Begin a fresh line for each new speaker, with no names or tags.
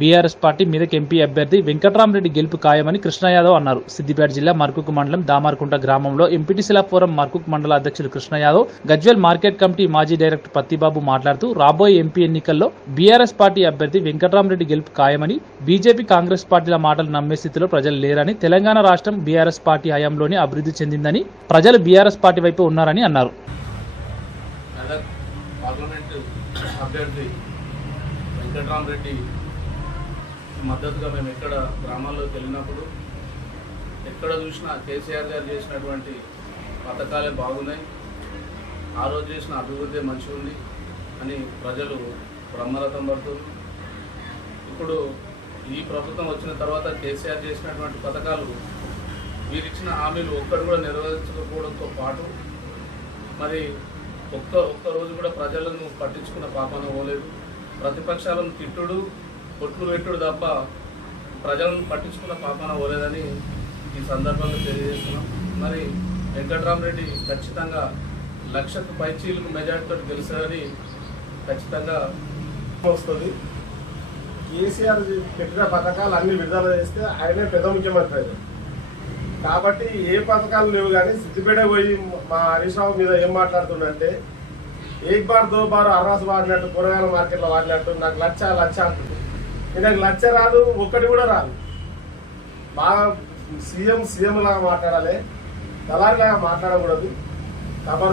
BRS party మీదకి MP అభ్యర్థి వెంకట్రామరెడ్డి గెలుపు ఖాయమని కృష్ణయాదవ్ అన్నారు. సిద్దిపేట జిల్లా మర్కుక్ మండలం దామార్కుంట గ్రామంలో ఎంపీటీసీల ఫోరం మర్కుక్ మండల అధ్యక్షులు కృష్ణ యాదవ్ గజ్వెల్ మార్కెట్ కమిటీ మాజీ డైరెక్టర్ పత్తిబాబు మాట్లాడుతూ రాబోయే ఎంపీ ఎన్నికల్లో బీఆర్ఎస్ పార్టీ అభ్యర్థి వెంకట్రామరెడ్డి గెలుపు ఖాయమని బీజేపీ కాంగ్రెస్ పార్టీల మాటలు నమ్మే స్థితిలో ప్రజలు లేరని తెలంగాణ రాష్ట్రం బీఆర్ఎస్ పార్టీ హయాంలోనే అభివృద్ధి చెందిందని ప్రజలు బీఆర్ఎస్ పార్టీ వైపు ఉన్నారని అన్నారు.
పార్లమెంటు అభ్యర్థి వెంకట్రామరెడ్డి మద్దతుగా మేము ఎక్కడ గ్రామాల్లోకి వెళ్ళినప్పుడు ఎక్కడ చూసినా కేసీఆర్ గారు చేసినటువంటి పథకాలే బాగున్నాయి. ఆ రోజు చేసిన అభివృద్ధి మంచిగా ఉంది అని ప్రజలు బ్రహ్మరథం పడుతుంది ఇప్పుడు ఈ ప్రభుత్వం వచ్చిన తర్వాత కేసీఆర్ చేసినటువంటి పథకాలు వీరిచ్చిన హామీలు ఒక్కడు కూడా నెరవేర్చకపోవడంతో పాటు మరి ఒక్క ఒక్క రోజు కూడా ప్రజలను పట్టించుకున్న పాపన పోలేదు. ప్రతిపక్షాలను తిట్టుడు కొట్లు పెట్టుడు తప్ప ప్రజలను పట్టించుకున్న పాపన పోలేదని ఈ సందర్భంగా తెలియజేస్తున్నాం. మరి వెంకట్రామరెడ్డి ఖచ్చితంగా లక్షకు పైచీలకు మెజార్టీతో గెలిచారని ఖచ్చితంగా
వస్తుంది. కేసీఆర్ పెట్టిన పథకాలు అన్ని విడుదల చేస్తే ఆయనే పెద్ద ముఖ్యమంత్రి అయ్యారు కాబట్టి ఏ పథకాలు లేవు కానీ సిద్దిపేట పోయి మా హరీష్ రావు మీద ఏం మాట్లాడుతుండంటే ఏక్ బార్ దో బార్ అర్రాసు వాడినట్టు కూరగాయల మార్కెట్లో వాడినట్టు నాకు లచ్చ లచ్చ అంటుంది. నాకు లచ్చ రాదు ఒక్కటి కూడా రాదు. బాగా సీఎం సీఎం లాగా మాట్లాడాలి. దళారిలాగా మాట్లాడకూడదు. ఖబర్దార్